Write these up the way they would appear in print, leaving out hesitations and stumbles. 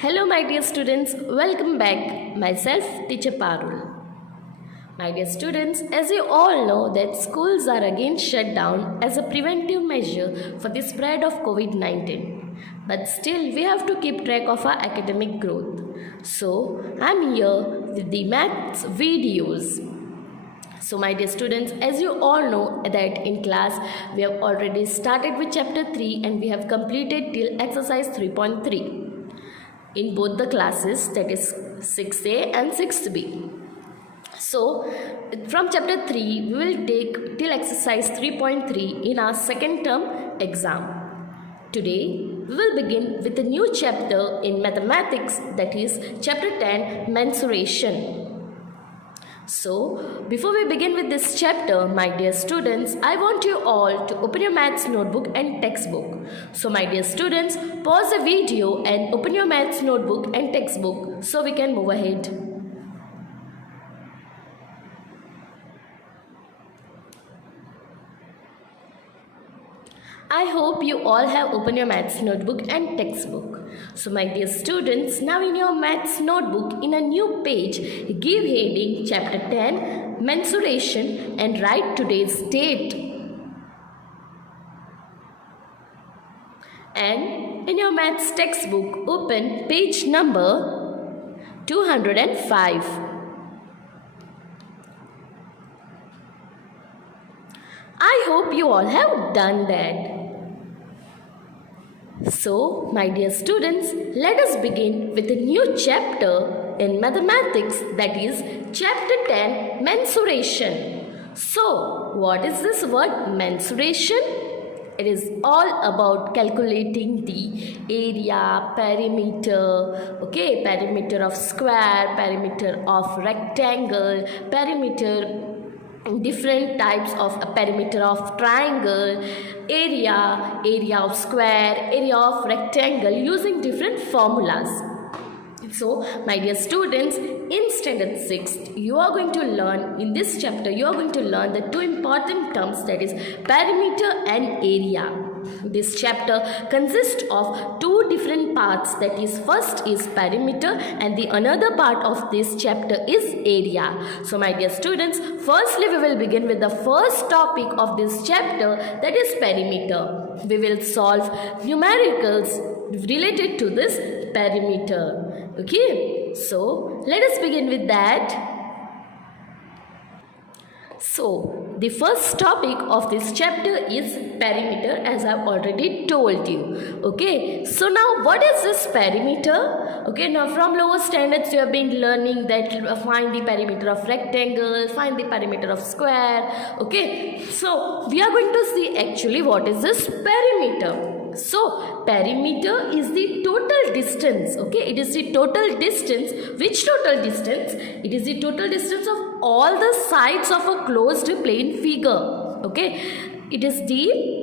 Hello my dear students, welcome back. Myself teacher Parul. My dear students, as you all know that schools are again shut down as a preventive measure for the spread of COVID-19. But still we have to keep track of our academic growth. So I'm here with the maths videos. So my dear students, as you all know that in class we have already started with chapter 3 and we have completed till exercise 3.3 in both the classes, that is 6A and 6B. So from chapter 3 we will take till exercise 3.3 in our second term exam. Today we will begin with a new chapter in mathematics, that is chapter 10, mensuration. So, before we begin with this chapter, my dear students, I want you all to open your maths notebook and textbook. So, my dear students, pause the video and open your maths notebook and textbook so we can move ahead. I hope you all have opened your maths notebook and textbook. So my dear students, now in your maths notebook, in a new page, give heading chapter 10, mensuration, and write today's date. And in your maths textbook, open page number 205. I hope you all have done that. So, my dear students, let us begin with a new chapter in mathematics, that is chapter 10, mensuration. So, what is this word mensuration? It is all about calculating the area, perimeter, okay, perimeter of square, perimeter of rectangle, perimeter, different types of a perimeter of triangle, area of square, area of rectangle, using different formulas. So my dear students, in standard 6th you are going to learn, in this chapter you are going to learn the two important terms, that is perimeter and area. This chapter consists of two different parts, that is first is perimeter and the another part of this chapter is area. So my dear students, firstly we will begin with the first topic of this chapter, that is perimeter. We will solve numericals related to this perimeter. Okay, so let us begin with that. So, the first topic of this chapter is perimeter, as I have already told you. Okay, so now what is this perimeter? Okay, now from lower standards you have been learning that find the perimeter of rectangle, find the perimeter of square. Okay, so we are going to see actually what is this perimeter. So, perimeter is the total distance, okay, it is the total distance. Which total distance? It is the total distance of all the sides of a closed plane figure, okay. It is the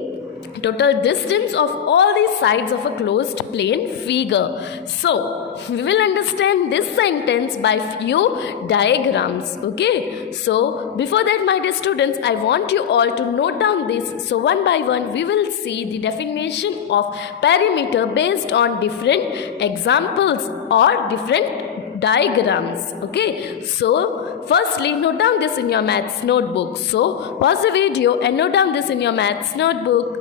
total distance of all the sides of a closed plane figure. So, we will understand this sentence by few diagrams, okay. So, before that my dear students, I want you all to note down this. So, one by one we will see the definition of perimeter based on different examples or different diagrams, okay. So, firstly note down this in your maths notebook. So, pause the video and note down this in your maths notebook.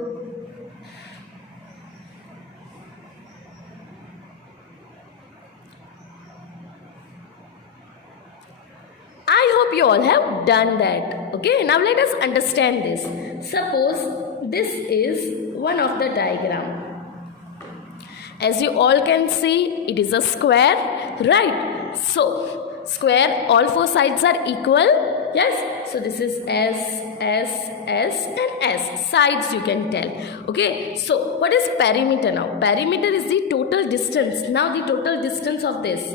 I hope you all have done that. Okay, now let us understand this. Suppose this is one of the diagram. As you all can see, it is a square, right? So, square, all four sides are equal. Yes, so this is S, and S. Sides you can tell. Okay, so what is perimeter now? Perimeter is the total distance. Now the total distance of this.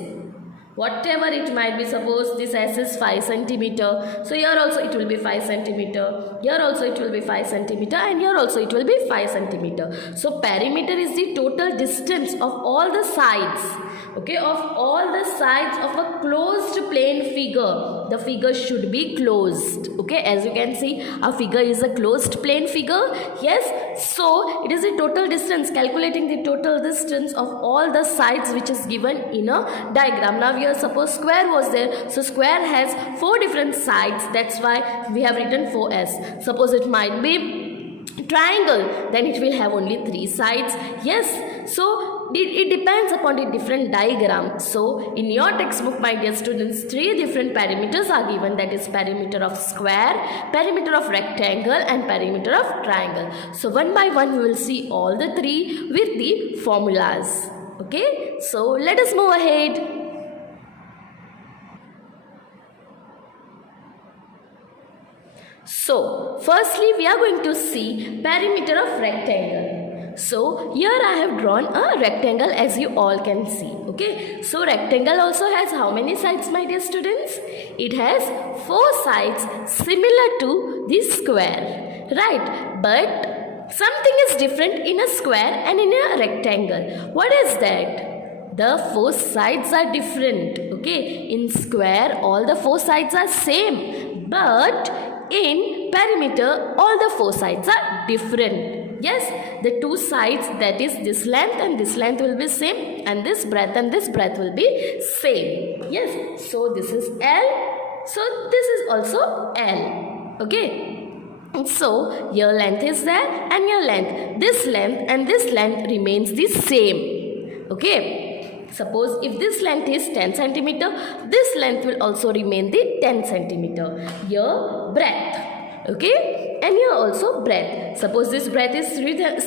whatever it might be. Suppose this S is 5 centimeter, so here also it will be 5 centimeter, here also it will be 5 centimeter, and here also it will be 5 centimeter. So perimeter is the total distance of all the sides, okay, of all the sides of a closed plane figure. The figure should be closed, okay. As you can see, a figure is a closed plane figure. Yes, so it is the total distance, calculating the total distance of all the sides which is given in a diagram. Now here suppose square was there, so square has 4 different sides, that's why we have written 4s. Suppose it might be triangle, then it will have only 3 sides. Yes, so it depends upon the different diagram. So in your textbook, my dear students, 3 different perimeters are given, that is perimeter of square, perimeter of rectangle, and perimeter of triangle. So one by one we will see all the 3 with the formulas. Okay, so let us move ahead. So firstly we are going to see perimeter of rectangle. So here I have drawn a rectangle, as you all can see. Okay, so rectangle also has how many sides, my dear students? It has 4 sides similar to this square, right? But something is different in a square and in a rectangle. What is that? The 4 sides are different. Okay, in square all the 4 sides are same, but in perimeter all the 4 sides are different. Yes, the 2 sides, that is this length and this length, will be same, and this breadth and this breadth will be same. Yes, so this is L, so this is also L. Okay, so your length is there and your length. This length and this length remains the same. Okay, suppose if this length is 10 centimeter, this length will also remain the 10 centimeter. Your breadth. Okay, and here also breadth. Suppose this breadth is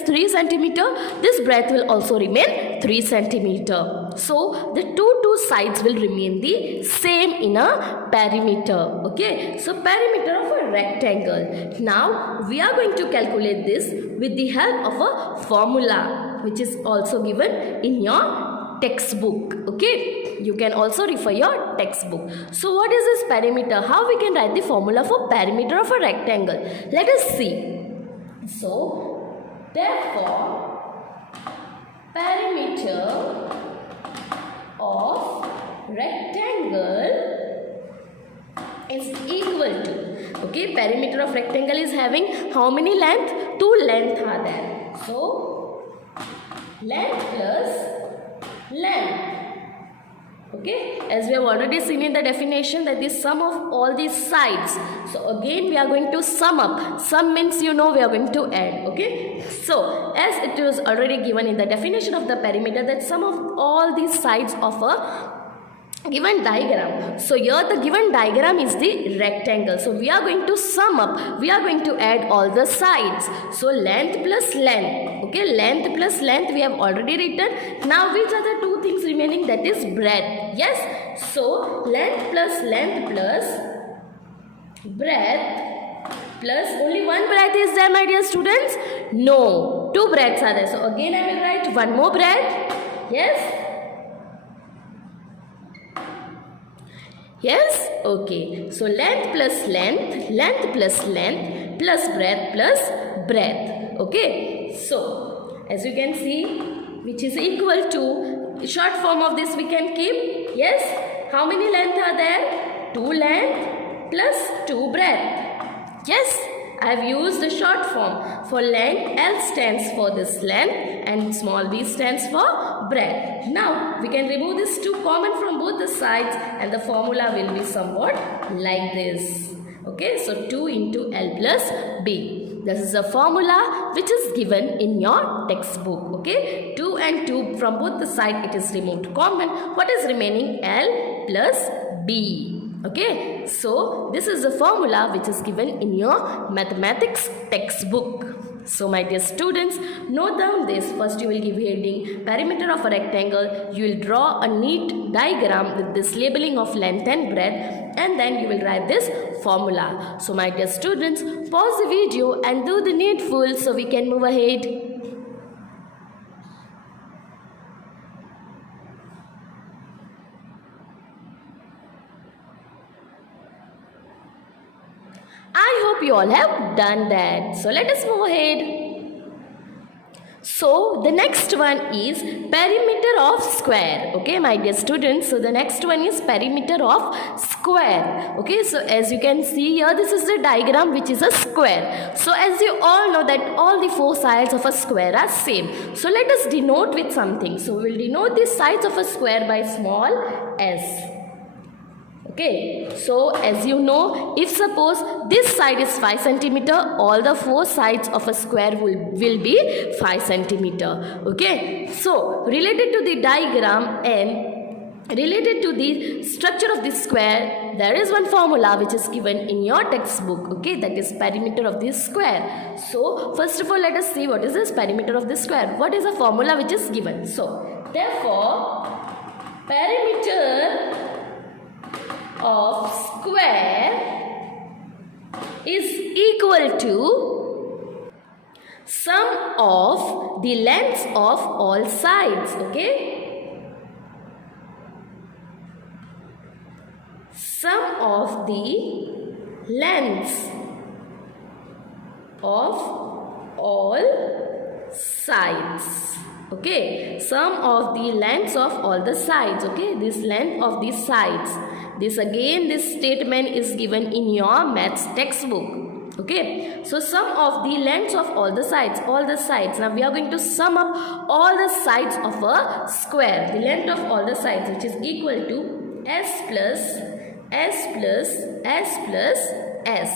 3 centimeter, this breadth will also remain 3 centimeter. So the two sides will remain the same in a perimeter. Okay, so perimeter of a rectangle. Now we are going to calculate this with the help of a formula which is also given in your textbook. Okay, you can also refer your textbook. So what is this perimeter? How we can write the formula for perimeter of a rectangle? Let us see. So therefore perimeter of rectangle is equal to, okay, perimeter of rectangle is having how many length? 2 length are there. So length plus length. Okay, as we have already seen in the definition, that is sum of all these sides. So again we are going to sum up. Sum means, you know, we are going to add. Okay, so as it was already given in the definition of the perimeter, that sum of all these sides of a given diagram. So here the given diagram is the rectangle. So we are going to sum up. We are going to add all the sides. So length plus length. Okay, length plus length we have already written. Now which are the 2 things remaining? That is breadth. Yes. So length plus length plus breadth plus only 1 breadth is there, my dear students? No, 2 breadths are there. So again I will write 1 more breadth. Yes. Yes? Okay. So length plus length, length plus length, plus breadth plus breadth. Okay. So as you can see, which is equal to, short form of this we can keep. Yes? How many length are there? 2 length plus 2 breadth. Yes? I have used the short form. For length, L stands for this length and small b stands for breadth. Now we can remove this 2 common from both the sides and the formula will be somewhat like this. Okay, so 2 into L plus b. This is a formula which is given in your textbook. Okay, 2 and 2 from both the side, it is removed common. What is remaining? L plus b. Okay, so this is the formula which is given in your mathematics textbook. So my dear students, note down this. First you will give heading perimeter of a rectangle. You will draw a neat diagram with this labeling of length and breadth, and then you will write this formula. So my dear students, pause the video and do the needful so we can move ahead. hope you all have done that. So let us move ahead. So the next one is perimeter of square. Okay, my dear students. So the next one is perimeter of square. Okay, so as you can see here, this is the diagram which is a square. So as you all know that all the four sides of a square are same. So let us denote with something. So we will denote the sides of a square by small s. Okay, so as you know, if suppose this side is 5 centimeter, all the four sides of a square will be 5 centimeter. Okay, so related to the diagram and related to the structure of this square, there is one formula which is given in your textbook. Okay, that is perimeter of this square. So first of all, let us see what is this perimeter of this square. What is the formula which is given? So therefore, perimeter of square is equal to sum of the lengths of all sides. Okay, sum of the lengths of all sides. Okay, sum of the lengths of all the sides. Okay, this length of the sides. This again, this statement is given in your maths textbook. Okay, so sum of the lengths of all the sides. Now we are going to sum up all the sides of a square. The length of all the sides, which is equal to s plus s plus s plus s,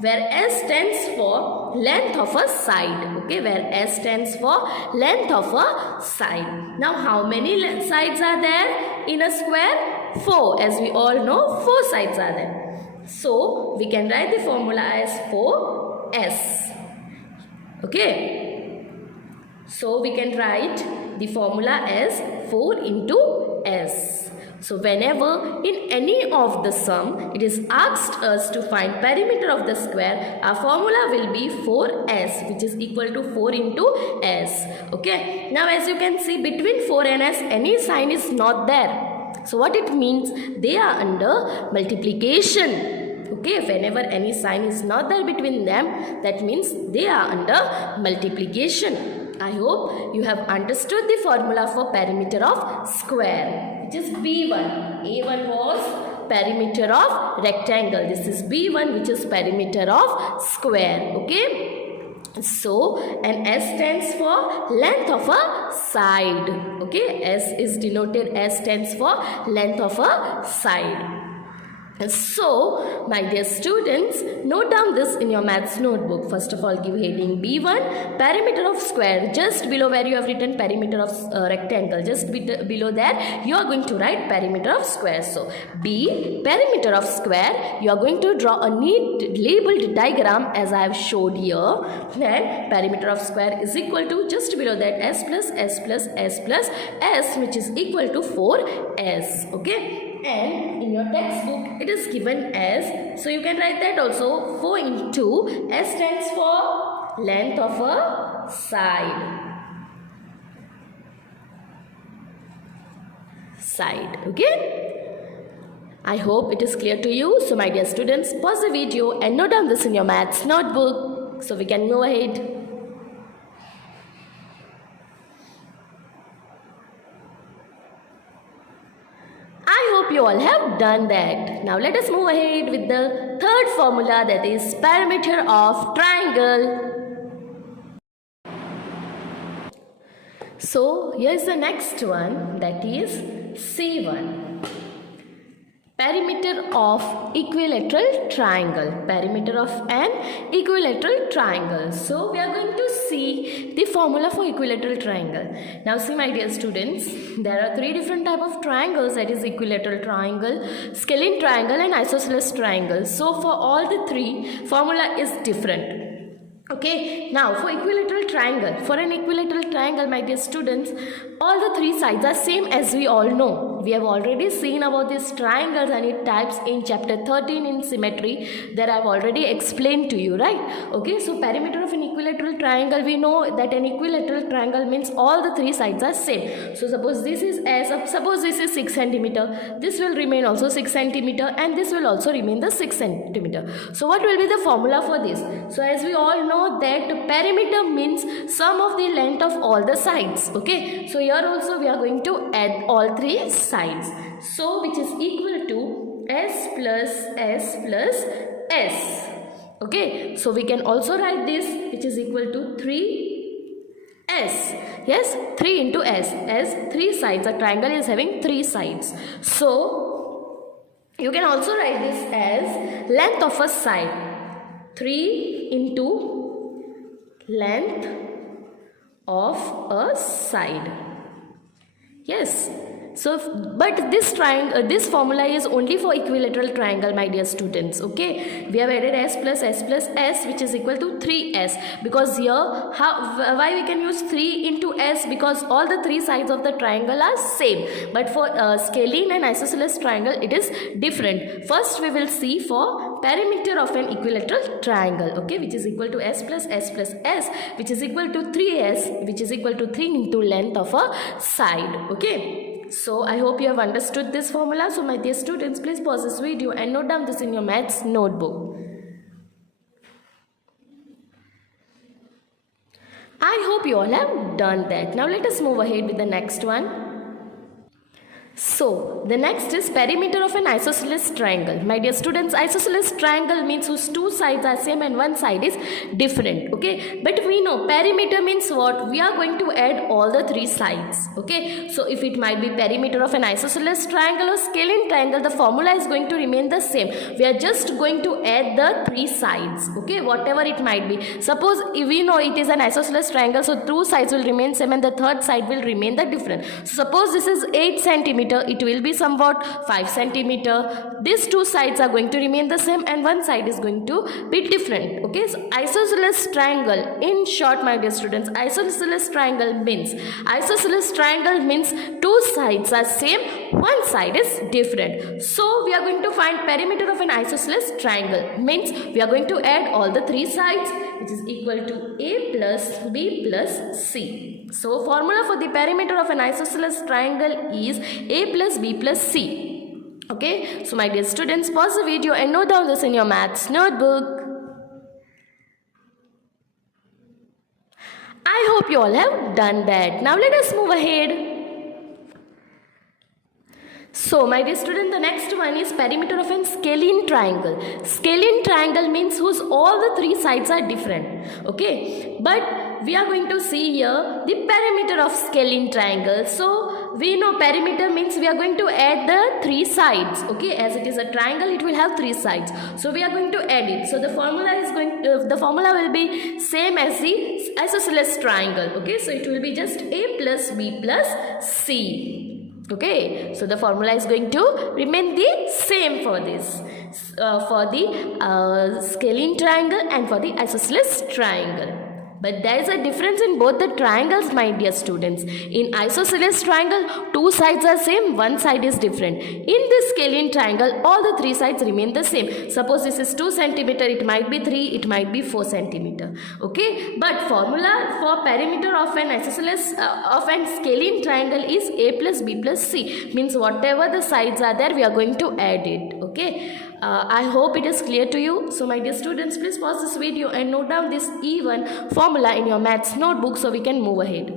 where s stands for length of a side. Okay, where s stands for length of a side. Now how many sides are there in a square? 4. As we all know, 4 sides are there. So we can write the formula as 4s. Okay, so we can write the formula as 4 into s. So whenever in any of the sum it is asked us to find perimeter of the square, our formula will be 4s, which is equal to 4 into s. Okay, now as you can see, between 4 and s any sign is not there. So what it means? They are under multiplication. Okay, whenever any sign is not there between them, that means they are under multiplication. I hope you have understood the formula for perimeter of square, which is B1. A1 was perimeter of rectangle. This is B1, which is perimeter of square. Okay. So, and S stands for length of a side. Okay, S is denoted, S stands for length of a side. So, my dear students, note down this in your maths notebook. First of all, give heading B1, perimeter of square. Just below where you have written perimeter of rectangle, just below there, you are going to write perimeter of square. So, B, perimeter of square, you are going to draw a neat labeled diagram as I have showed here. Then, perimeter of square is equal to, just below that, S plus S plus S plus S, which is equal to 4S. Okay. And in your textbook it is given as, so you can write that also, 4 into S stands for length of a side. Okay, I hope it is clear to you. So my dear students, pause the video and note down this in your maths notebook so we can go ahead. You all have done that. Now let us move ahead with the third formula, that is perimeter of triangle. So here is the next one, that is C1. Perimeter of equilateral triangle. Perimeter of an equilateral triangle. So we are going to see the formula for equilateral triangle. Now see my dear students, there are 3 different type of triangles, that is equilateral triangle, scalene triangle and isosceles triangle. So for all the 3, formula is different. Okay, now for equilateral triangle, for an equilateral triangle, my dear students, all the 3 sides are same as we all know. we have already seen about these triangles and its types in chapter 13 in symmetry, that I have already explained to you, right? Okay, so perimeter of an equilateral triangle, we know that an equilateral triangle means all the three sides are same. So suppose this is suppose this is 6 centimeter, this will remain also 6 centimeter, and this will also remain the 6 centimeter. So what will be the formula for this? So as we all know that perimeter means sum of the length of all the sides. Okay, so here also we are going to add all three sides, so which is equal to s plus s plus s. Okay, so we can also write this, which is equal to 3s. Yes, 3 into s, as three sides, a triangle is having three sides. So you can also write this as length of a side, 3 into length of a side. Yes, so but this triangle, this formula is only for equilateral triangle, my dear students. Okay, we have added s plus s, which is equal to 3s, because here why we can use 3 into s, because all the three sides of the triangle are same, but for scalene and isosceles triangle it is different. First we will see for perimeter of an equilateral triangle, okay, which is equal to s plus s, which is equal to 3s, which is equal to 3 into length of a side. Okay, so I hope you have understood this formula. So my dear students, please pause this video and note down this in your maths notebook. I hope you all have done that. Now let us move ahead with the next one. So the next is perimeter of an isosceles triangle. My dear students, isosceles triangle means whose two sides are same and one side is different. Okay, but we know perimeter means what? We are going to add all the three sides. Okay, so if it might be perimeter of an isosceles triangle or scalene triangle, the formula is going to remain the same. We are just going to add the three sides. Okay, whatever it might be. Suppose if we know it is an isosceles triangle, so two sides will remain same and the third side will remain the different. So suppose this is 8 centimeter, it will be somewhat 5 centimeter. These two sides are going to remain the same and one side is going to be different. Okay, so isosceles triangle, in short my dear students, isosceles triangle means two sides are same, one side is different. So we are going to find perimeter of an isosceles triangle, means we are going to add all the three sides, which is equal to a plus b plus c. So formula for the perimeter of an isosceles triangle is a plus b plus c. Okay, so my dear students, pause the video and note down this in your maths notebook. I hope you all have done that. Now let us move ahead. So my dear student, the next one is perimeter of an scalene triangle. Scalene triangle means whose all the three sides are different. Okay, but we are going to see here the perimeter of scalene triangle. So we know perimeter means we are going to add the three sides. Okay, as it is a triangle, it will have three sides. So we are going to add it. So the formula is the formula will be same as the isosceles triangle. Okay, so it will be just a plus b plus c. Okay, so the formula is going to remain the same for this, for the scalene triangle and for the isosceles triangle. But there is a difference in both the triangles, my dear students. In isosceles triangle, two sides are same, one side is different. In this scalene triangle, all the three sides remain the same. Suppose this is 2 centimeter, it might be 3, it might be 4 centimeter. Okay, but formula for perimeter of an isosceles of an scalene triangle is a plus b plus c. Means whatever the sides are there, we are going to add it. Okay. I hope it is clear to you. So my dear students, please pause this video and note down this even formula in your maths notebook so we can move ahead.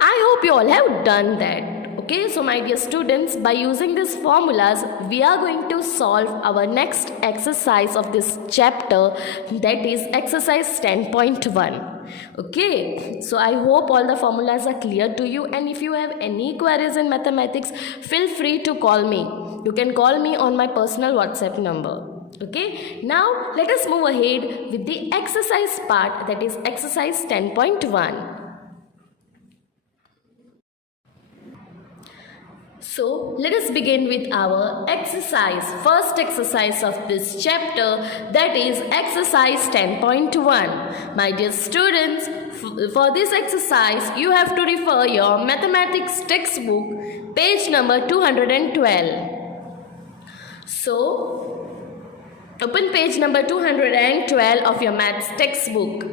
I hope you all have done that. Okay, so my dear students, by using these formulas, we are going to solve our next exercise of this chapter, that is exercise 10.1. Okay, so I hope all the formulas are clear to you, and if you have any queries in mathematics, feel free to call me. You can call me on my personal WhatsApp number. Okay, now let us move ahead with the exercise part, that is exercise 10.1. So let us begin with our exercise. First exercise of this chapter, that is exercise 10.1. My dear students, for this exercise you have to refer your mathematics textbook, page number 212. So open page number 212 of your maths textbook.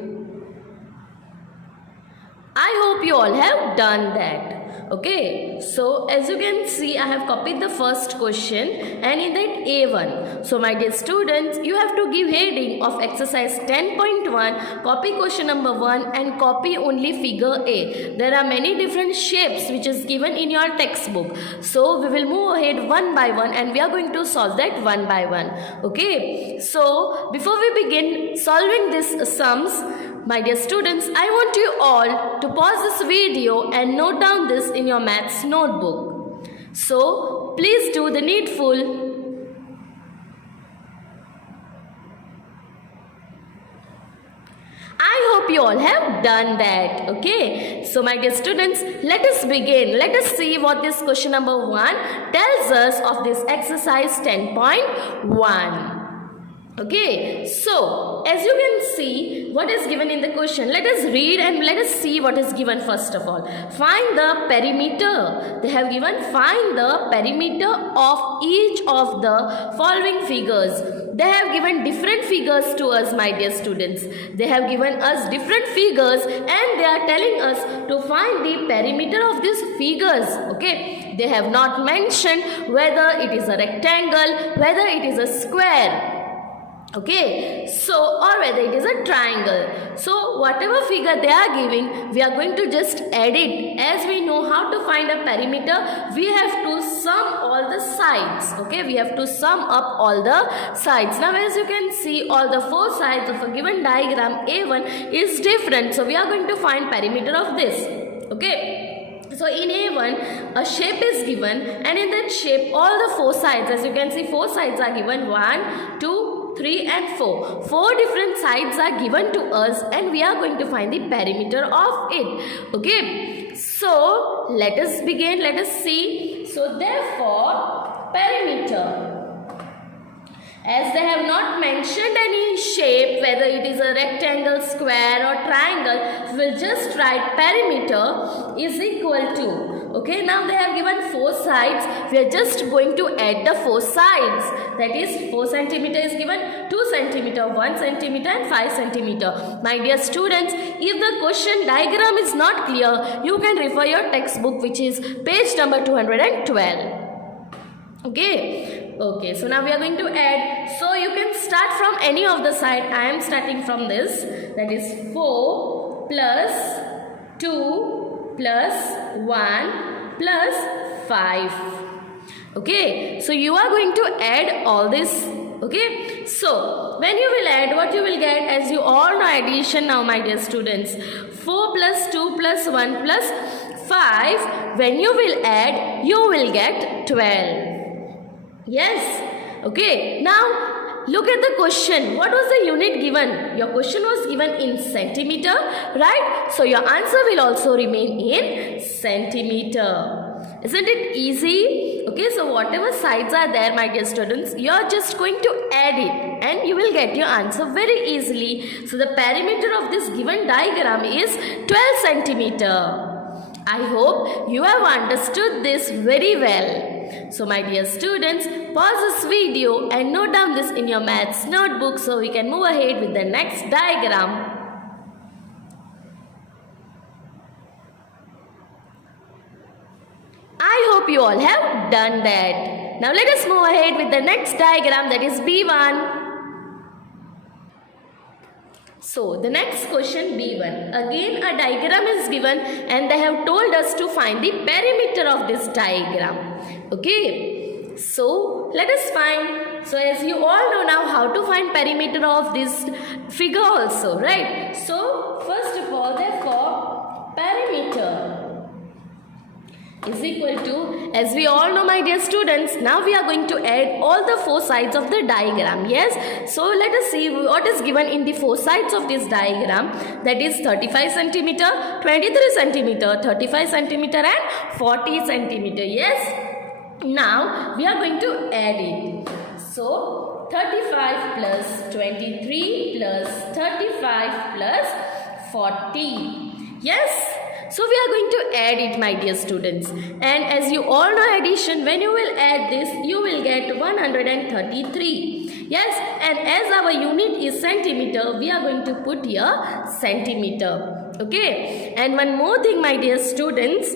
I hope you all have done that. Okay, so as you can see, I have copied the first question and in that A1. So my dear students, you have to give heading of exercise 10.1, copy question number 1 and copy only figure A. There are many different shapes which is given in your textbook. So we will move ahead one by one and we are going to solve that one by one. Okay, so before we begin solving these sums, my dear students, I want you all to pause this video and note down this in your maths notebook. So, please do the needful. I hope you all have done that. Okay. So, my dear students, let us begin. Let us see what this question number 1 tells us of this exercise 10.1. Okay, so as you can see what is given in the question, let us read and let us see what is given first of all. Find the perimeter. They have given find the perimeter of each of the following figures. They have given different figures to us, my dear students. They have given us different figures and they are telling us to find the perimeter of these figures. Okay, they have not mentioned whether it is a rectangle, whether it is a square. Okay, so or whether it is a triangle. So whatever figure they are giving, we are going to just add it. As we know how to find a perimeter, we have to sum all the sides. Okay, we have to sum up all the sides. Now as you can see, all the four sides of a given diagram A1 is different. So we are going to find perimeter of this. Okay. So in A1, a shape is given and in that shape all the four sides, as you can see, four sides are given, 1, 2, 3 and 4. Four different sides are given to us and we are going to find the perimeter of it. Okay. So let us begin. Let us see. So therefore, perimeter. As they have not mentioned any shape, whether it is a rectangle, square or triangle, we will just write perimeter is equal to. Okay, now they have given four sides. We are just going to add the four sides. That is 4 centimeter is given, 2 centimeter, 1 centimeter and 5 centimeter. My dear students, if the question diagram is not clear, you can refer your textbook, which is page number 212. Okay, so now we are going to add. So you can start from any of the side. I am starting from this. That is 4 plus 2 plus 1 plus 5. Okay, so you are going to add all this. Okay, so when you will add, what you will get, as you all know addition now, my dear students, 4 plus 2 plus 1 plus 5, when you will add, you will get 12. Yes. Okay. Now look at the question. What was the unit given? Your question was given in centimeter, right? So your answer will also remain in centimeter. Isn't it easy? Okay. So whatever sides are there, my dear students, you are just going to add it and you will get your answer very easily. So the perimeter of this given diagram is 12 centimeter. I hope you have understood this very well. So my dear students, pause this video and note down this in your maths notebook so we can move ahead with the next diagram. I hope you all have done that. Now let us move ahead with the next diagram, that is B1. So the next question B1. Again a diagram is given and they have told us to find the perimeter of this diagram. Okay. So let us find. So as you all know now how to find perimeter of this figure also, right? So first of all, therefore perimeter is equal to, as we all know my dear students, now we are going to add all the four sides of the diagram. Yes, so let us see what is given in the four sides of this diagram. That is 35 centimeter, 23 centimeter, 35 centimeter and 40 centimeter. Yes, Now we are going to add it. So 35 plus 23 plus 35 plus 40. Yes. So we are going to add it, my dear students. And as you all know addition, when you will add this, you will get 133. Yes, and as our unit is centimeter, we are going to put here centimeter. Okay. And one more thing, my dear students.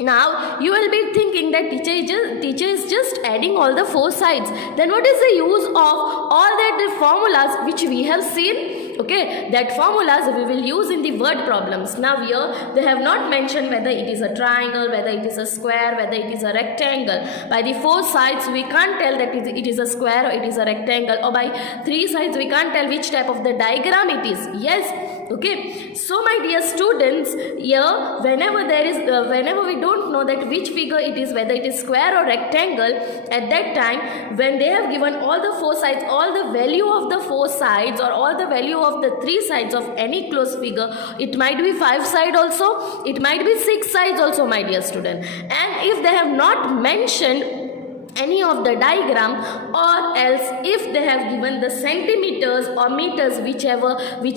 Now you will be thinking that teacher is just adding all the four sides. Then what is the use of all that formulas which we have seen? Okay, that formulas we will use in the word problems. Now here they have not mentioned whether it is a triangle, whether it is a square, whether it is a rectangle. By the four sides we can't tell that it is a square or it is a rectangle, or by three sides we can't tell which type of the diagram it is. Yes. Okay. So my dear students, here whenever we don't know that which figure it is, whether it is square or rectangle, at that time when they have given all the four sides, all the value of the four sides or all the value of the three sides of any closed figure, it might be 5 sides also, it might be 6 sides also, my dear student. And if they have not mentioned any of the diagram, or else if they have given the centimeters or meters, which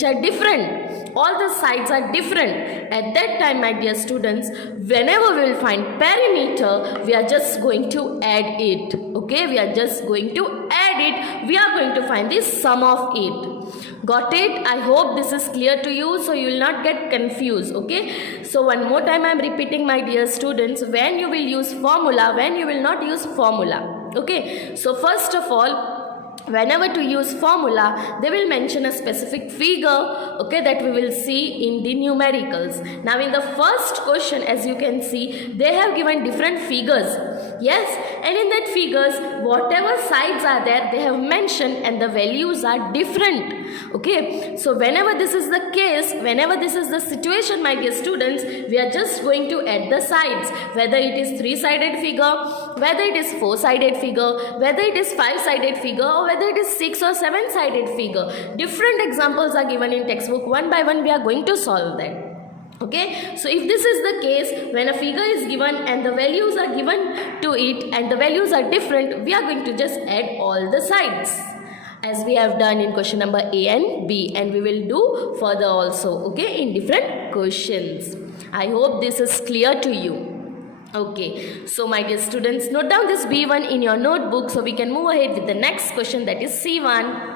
are different, all the sides are different, at that time, my dear students, whenever we will find perimeter, we are just going to add it. Okay, we are just going to add it. We are going to find the sum of it. Got it? I hope this is clear to you, so you will not get confused. Okay, so one more time I am repeating, my dear students, when you will use formula, when you will not use formula. Okay, so first of all, whenever to use formula, they will mention a specific figure, okay, that we will see in the numericals. Now in the first question, as you can see, they have given different figures. Yes, and in that figures, whatever sides are there, they have mentioned, and the values are different. Okay, so whenever this is the case, whenever this is the situation, my dear students, we are just going to add the sides, whether it is 3-sided figure, whether it is 4-sided figure, whether it is 5-sided figure, or whether it is 6 or 7-sided figure. Different examples are given in textbook. One by one we are going to solve that. Okay, so if this is the case, when a figure is given and the values are given to it and the values are different, we are going to just add all the sides, as we have done in question number A and B, and we will do further also, okay, in different questions. I hope this is clear to you. Okay, so my dear students, note down this B1 in your notebook so we can move ahead with the next question, that is C1.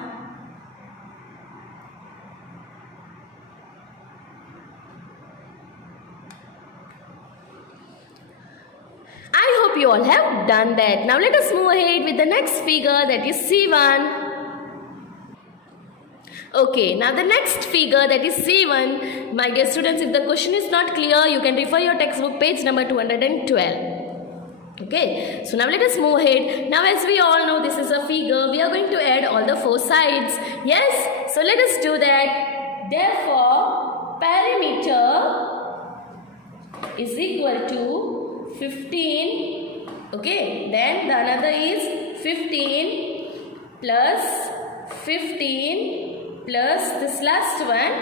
I hope you all have done that. Now let us move ahead with the next figure, that is C1. Okay, now the next figure, that is C1. My dear students, if the question is not clear, you can refer your textbook page number 212. Okay, so now let us move ahead. Now as we all know, this is a figure. We are going to add all the four sides. Yes, so let us do that. Therefore, perimeter is equal to 15. Okay, then the another is 15 plus 15 plus this last one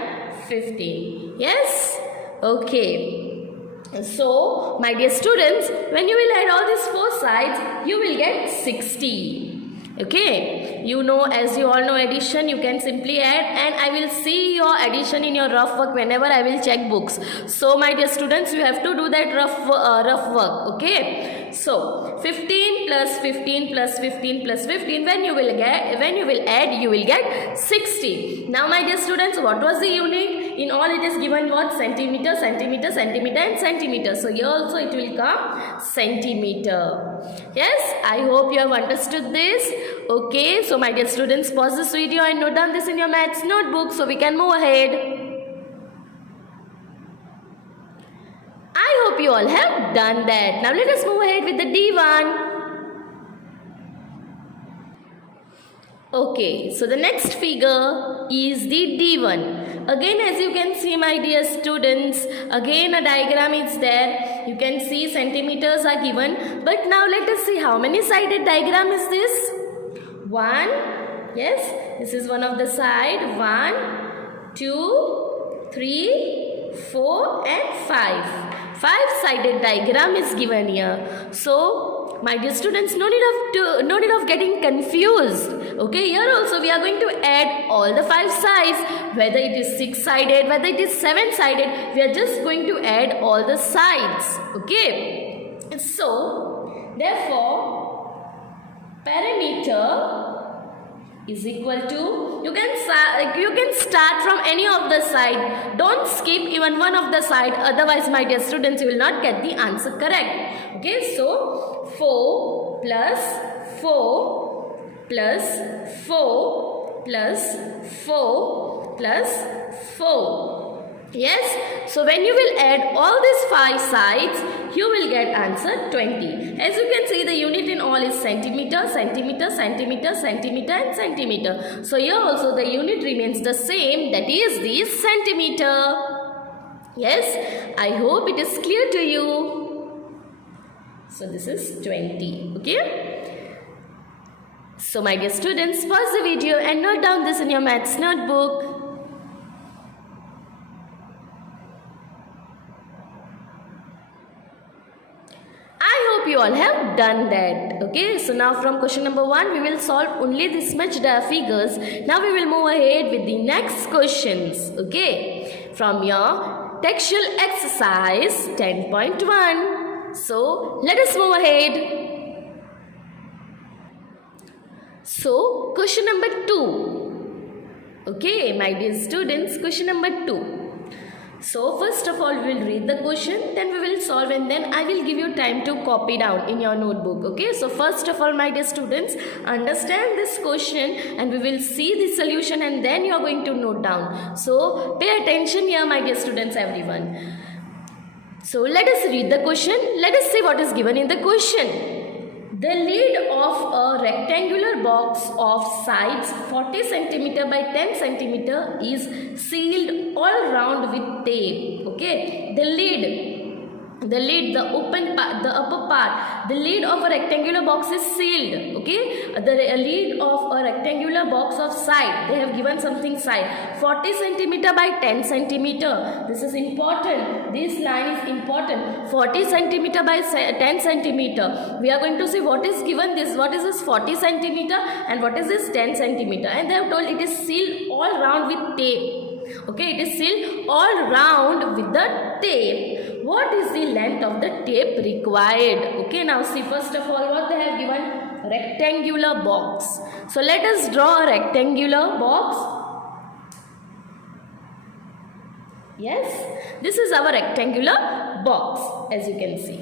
15. Yes, okay. So my dear students, when you will add all these four sides, you will get 60. Okay, you know, as you all know addition, you can simply add, and I will see your addition in your rough work whenever I will check books. So my dear students, you have to do that rough work. Okay, so 15 plus 15 plus 15 plus 15, when you will add, you will get 60. Now my dear students, what was the unit? In all it is given what? Centimeter, centimeter, centimeter and centimeter. So here also it will come centimeter. Yes, I hope you have understood this. Okay, so my dear students, pause this video and note down this in your maths notebook so we can move ahead. I hope you all have done that. Now let us move ahead with the D1. Okay, so the next figure is the D1. Again, as you can see, my dear students, again a diagram is there. You can see centimeters are given. But now let us see how many sided diagram is this? 1. Yes, this is one of the side. 1, 2, 3, 4 and 5. 5-sided diagram is given here. So my dear students, no need of getting confused. Okay, here also we are going to add all the 5 sides, whether it is 6-sided, whether it is 7-sided, we are just going to add all the sides. Okay, so therefore perimeter is equal to, you can start from any of the side, don't skip even one of the side, otherwise my dear students, you will not get the answer correct. Okay, so 4 plus 4 plus 4 plus 4 plus 4. Yes, so when you will add all these 5 sides, you will get answer 20. As you can see, the unit in all is centimeter, centimeter, centimeter, centimeter and centimeter. So here also the unit remains the same, that is the centimeter. Yes, I hope it is clear to you. So this is 20. Okay. So my dear students, pause the video and note down this in your maths notebook. You all have done that. Okay, so now from question number 1 we will solve only this much figures. Now we will move ahead with the next questions. Okay, from your textual exercise 10.1. So let us move ahead. So question number 2. Okay, my dear students, question number 2. So first of all we will read the question, then we will solve, and then I will give you time to copy down in your notebook. Okay, so first of all my dear students, understand this question and we will see the solution, and then you are going to note down. So pay attention here my dear students, everyone. So let us read the question. Let us see what is given in the question. The lid of a rectangular box of sides 40 cm by 10 cm is sealed all round with tape. Okay, the lid, the open part, the upper part, the lid of a rectangular box is sealed. Okay, the lid of a rectangular box of side, they have given something side 40 cm by 10 cm. This is important, this line is important. 40 cm by 10 cm. We are going to see what is given this, what is this 40 cm and what is this 10 cm, and they have told it is sealed all round with tape. Okay, it is sealed all round with the tape. What is the length of the tape required? Okay, now see first of all what they have given, rectangular box. So let us draw a rectangular box. Yes, this is our rectangular box as you can see.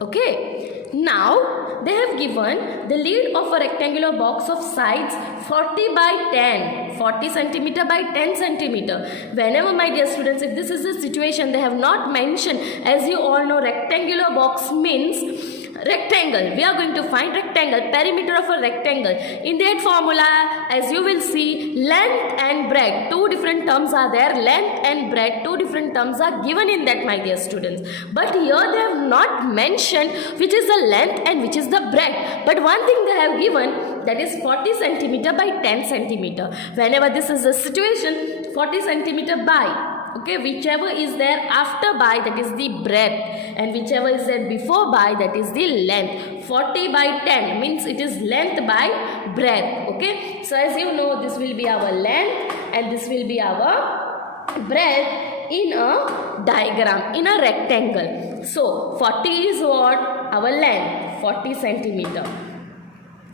Okay, now they have given the lid of a rectangular box of sides 40 by 10, 40 cm by 10 cm. Whenever my dear students, if this is the situation, they have not mentioned, as you all know rectangular box means rectangle. We are going to find rectangle, perimeter of a rectangle. In that formula, as you will see, length and breadth, two different terms are there. Length and breadth, two different terms are given in that my dear students. But here they have not mentioned which is the length and which is the breadth. But one thing they have given, that is 40 cm by 10 cm. Whenever this is the situation, 40 cm by, okay, whichever is there after by, that is the breadth, and whichever is there before by, that is the length. 40 by 10 means it is length by breadth. Okay, so as you know, this will be our length and this will be our breadth in a diagram, in a rectangle. So 40 is what? Our length, 40 centimeter.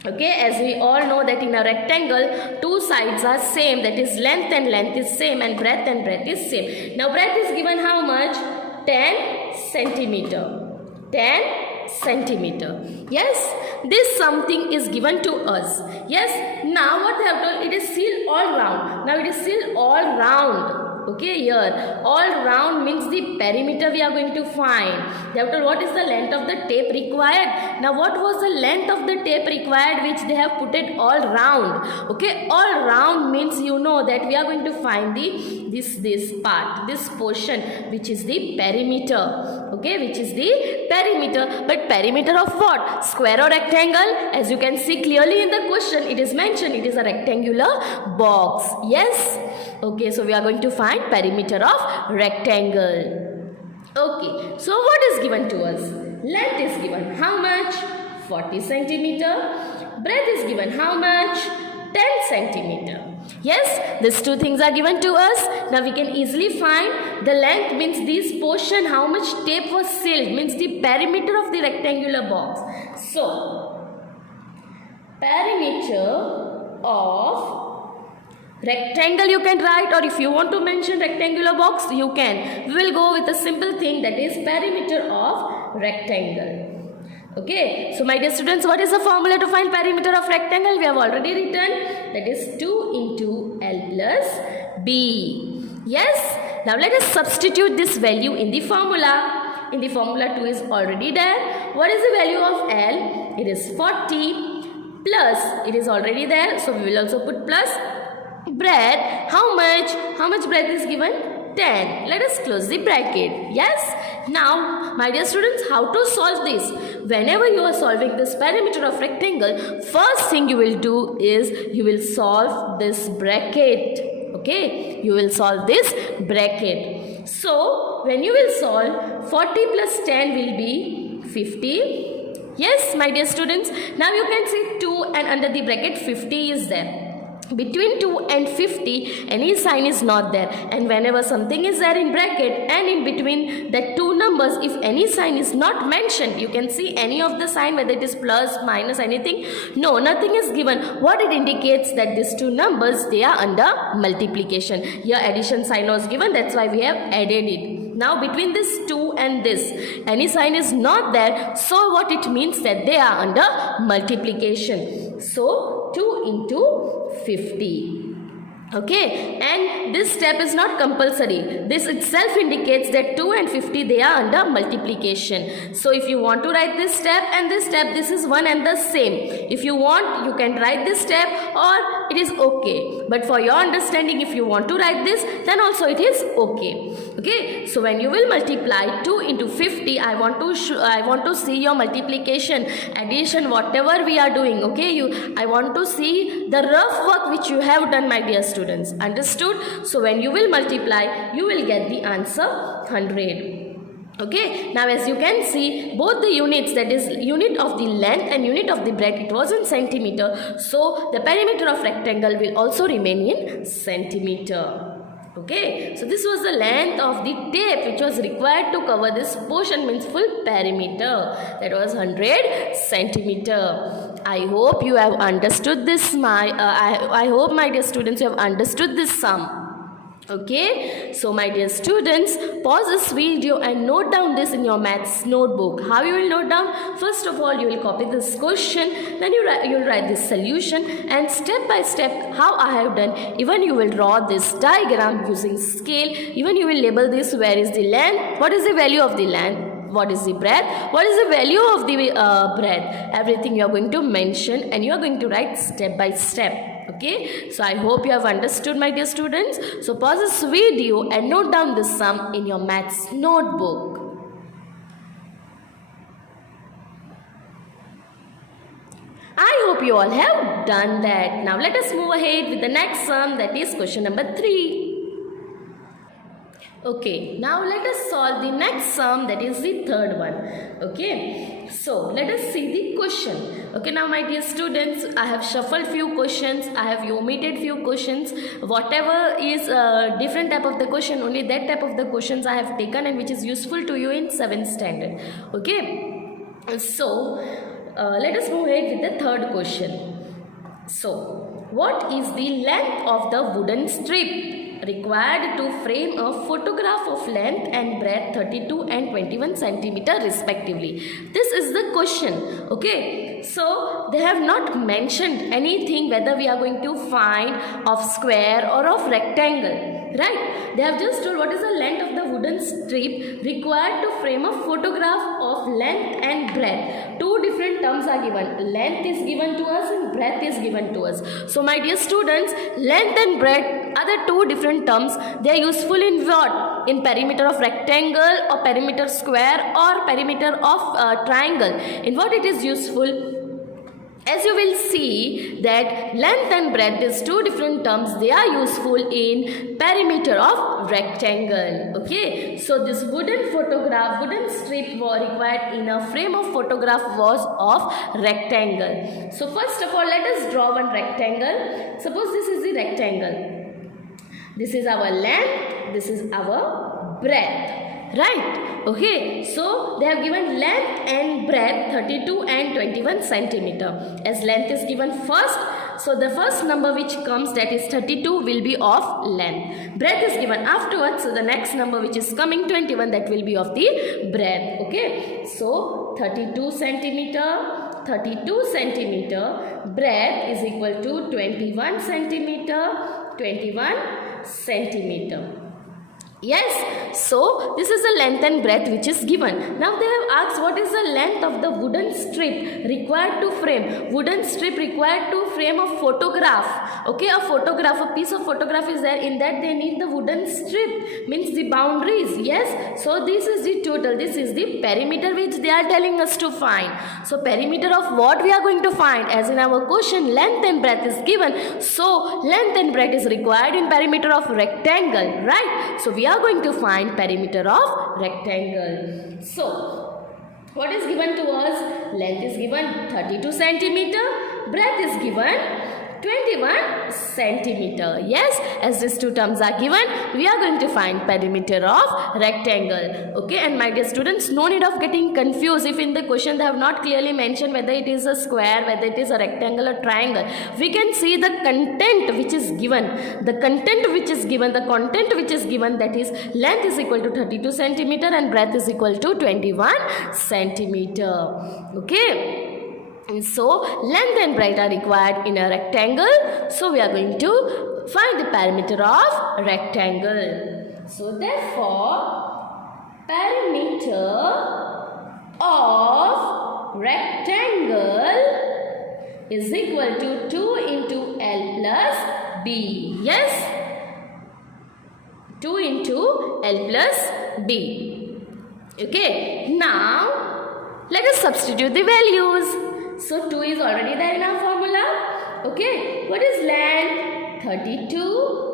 Okay, as we all know that in a rectangle, two sides are same, that is length and length is same and breadth is same. Now breadth is given how much? 10 centimeter. 10 centimeter. Yes, this something is given to us. Yes, now what they have told, it is sealed all round. Now it is sealed all round. Okay, here all round means the perimeter we are going to find. They have told what is the length of the tape required. Now what was the length of the tape required which they have put it all round. Okay, all round means you know that we are going to find the this part, this portion which is the perimeter. Okay, which is the perimeter. But perimeter of what? Square or rectangle? As you can see clearly in the question, it is mentioned it is a rectangular box. Yes. Okay, so we are going to find perimeter of rectangle. Okay, so what is given to us? Length is given. How much? 40 centimeter. Breadth is given how much? 10 centimeter. Yes, these two things are given to us. Now we can easily find the length, means this portion, how much tape was sealed, means the perimeter of the rectangular box. So, perimeter of rectangle you can write, or if you want to mention rectangular box, you can. We will go with a simple thing, that is perimeter of rectangle. Okay, so my dear students, what is the formula to find perimeter of rectangle? We have already written, that is 2 into L plus B. Yes, now let us substitute this value in the formula. In the formula 2 is already there. What is the value of L? It is 40 plus, it is already there, so we will also put plus. Breadth, how much breadth is given? 10. Let us close the bracket. Yes. Now, my dear students, how to solve this? Whenever you are solving this perimeter of rectangle, first thing you will do is you will solve this bracket. Okay, you will solve this bracket. So, when you will solve, 40 plus 10 will be 50. Yes, my dear students. Now you can see 2 and under the bracket 50 is there. Between 2 and 50, any sign is not there, and whenever something is there in bracket and in between that two numbers, if any sign is not mentioned, you can see any of the sign, whether it is plus, minus, anything. No, nothing is given. What it indicates that these two numbers, they are under multiplication. Here addition sign was given, that's why we have added it. Now between this 2 and this, any sign is not there, so what it means that they are under multiplication. So 2 into 50. Okay, and this step is not compulsory. This itself indicates that 2 and 50, they are under multiplication. So if you want to write this step and this step, this is one and the same. If you want, you can write this step, or it is okay. But for your understanding, if you want to write this, then also it is okay. Okay, so when you will multiply 2 into 50, I want to see your multiplication, addition, whatever we are doing. Okay, I want to see the rough work which you have done, my dear students. Understood? So when you will multiply, you will get the answer 100. Okay, now as you can see, both the units, that is unit of the length and unit of the breadth, it was in centimeter. So the perimeter of rectangle will also remain in centimeter. Okay, so this was the length of the tape which was required to cover this portion, means full perimeter. That was 100 centimeter. I hope you have understood this. I hope, my dear students, you have understood this sum. Okay, so my dear students, pause this video and note down this in your maths notebook. How you will note down? First of all, you will copy this question, then you will write this solution, and step by step how I have done. Even you will draw this diagram using scale. Even you will label this. Where is the length? What is the value of the length? What is the breadth? What is the value of the breadth? Everything you are going to mention, and you are going to write step by step. Okay, so I hope you have understood, my dear students. So pause this video and note down this sum in your maths notebook. I hope you all have done that. Now let us move ahead with the next sum, that is question number 3. Okay, now let us solve the next sum, that is the third one. Okay, so let us see the question. Okay, now my dear students, I have shuffled few questions, I have omitted few questions. Whatever is different type of the question, only that type of the questions I have taken, and which is useful to you in 7th standard. Okay, so let us move ahead with the third question. So, what is the length of the wooden strip required to frame a photograph of length and breadth 32 and 21 centimeter respectively? This is the question. Okay, so they have not mentioned anything whether we are going to find of square or of rectangle, right? They have just told what is the length of the wooden strip required to frame a photograph of length and breadth. Two different terms are given. Length is given to us and breadth is given to us. So my dear students, length and breadth are the two different terms. They are useful in what? In perimeter of rectangle or perimeter square or perimeter of triangle. In what it is useful? as you will see that length and breadth is two different terms. They are useful in perimeter of rectangle. Okay, so this wooden strip was required in a frame of photograph was of rectangle. So first of all, let us draw one rectangle. Suppose this is the rectangle. This is our length, this is our breadth, right? Okay, so they have given length and breadth 32 and 21 centimeter. As length is given first, so the first number which comes, that is 32, will be of length. Breadth is given afterwards, so the next number which is coming 21, that will be of the breadth. Okay, so 32 centimeter, breadth is equal to 21 centimeter, 21 centimeter. Yes, so this is the length and breadth which is given. Now they have asked what is the length of the wooden strip required to frame. Wooden strip required to frame a photograph. Okay, a photograph, a piece of photograph is there. In that they need the wooden strip, means the boundaries. Yes, so this is the total. This is the perimeter which they are telling us to find. So perimeter of what we are going to find? As in our question, length and breadth is given. So length and breadth is required in perimeter of rectangle, right? So we are going to find perimeter of rectangle. So what is given to us? Length is given 32 centimeter, breadth is given 21 centimeter. Yes, as these two terms are given, we are going to find perimeter of rectangle. Okay, and my dear students, no need of getting confused if in the question they have not clearly mentioned whether it is a square, whether it is a rectangle or triangle. We can see the content which is given. The content which is given, that is length is equal to 32 centimeter and breadth is equal to 21 centimeter. Okay. And so length and breadth are required in a rectangle. So we are going to find the perimeter of rectangle. So therefore, perimeter of rectangle is equal to 2 into L plus B. Yes? 2 into L plus B. Okay. Now, let us substitute the values. So 2 is already there in our formula. Okay. What is length? 32.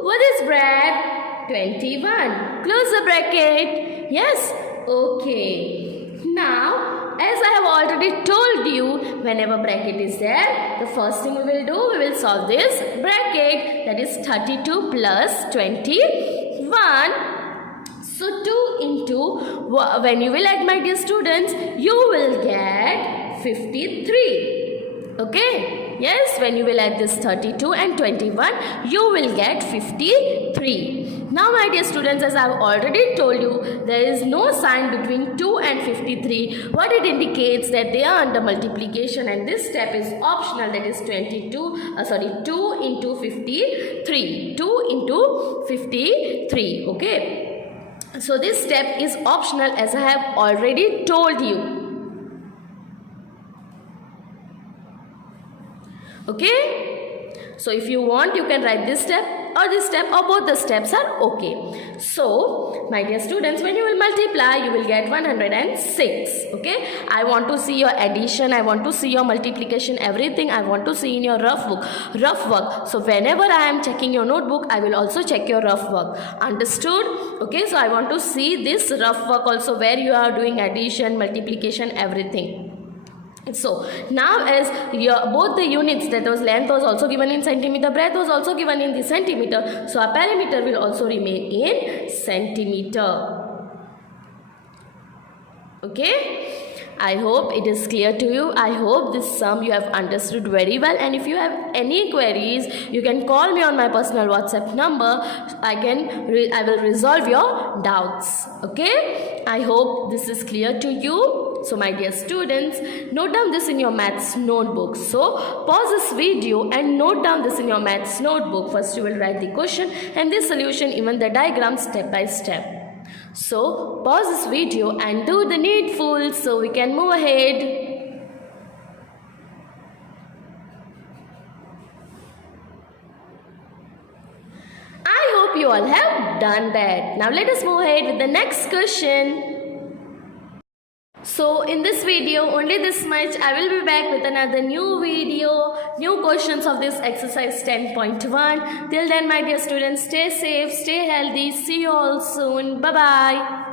What is breadth? 21. Close the bracket. Yes. Okay. Now, as I have already told you, whenever bracket is there, the first thing we will do, we will solve this bracket. That is 32 plus 21. So 2 into, when you will add, my dear students, you will get 53. Okay. Yes, when you will add this 32 and 21, you will get 53. Now, my dear students, as I have already told you, there is no sign between 2 and 53. What it indicates that they are under multiplication and this step is optional. That is 2 into 53. 2 into 53. Okay. So this step is optional, as I have already told you. Okay, so if you want, you can write this step or both the steps are okay. So my dear students, when you will multiply, you will get 106. Okay, I want to see your addition, I want to see your multiplication, everything I want to see in your rough work. So whenever I am checking your notebook, I will also check your rough work. Understood? Okay, so I want to see this rough work also, where you are doing addition, multiplication, everything. So now, as both the units, that was length was also given in centimeter, breadth was also given in the centimeter, so our perimeter will also remain in centimeter. Okay, I hope it is clear to you. I hope this sum you have understood very well, and if you have any queries, you can call me on my personal WhatsApp number. I will resolve your doubts. Okay, I hope this is clear to you. So my dear students, note down this in your maths notebook. So pause this video and note down this in your maths notebook. First you will write the question and the solution, even the diagram step by step. So pause this video and do the needful so we can move ahead. I hope you all have done that. Now let us move ahead with the next question. So in this video, only this much. I will be back with another new video, new questions of this exercise 10.1. Till then, my dear students, stay safe, stay healthy. See you all soon. Bye-bye.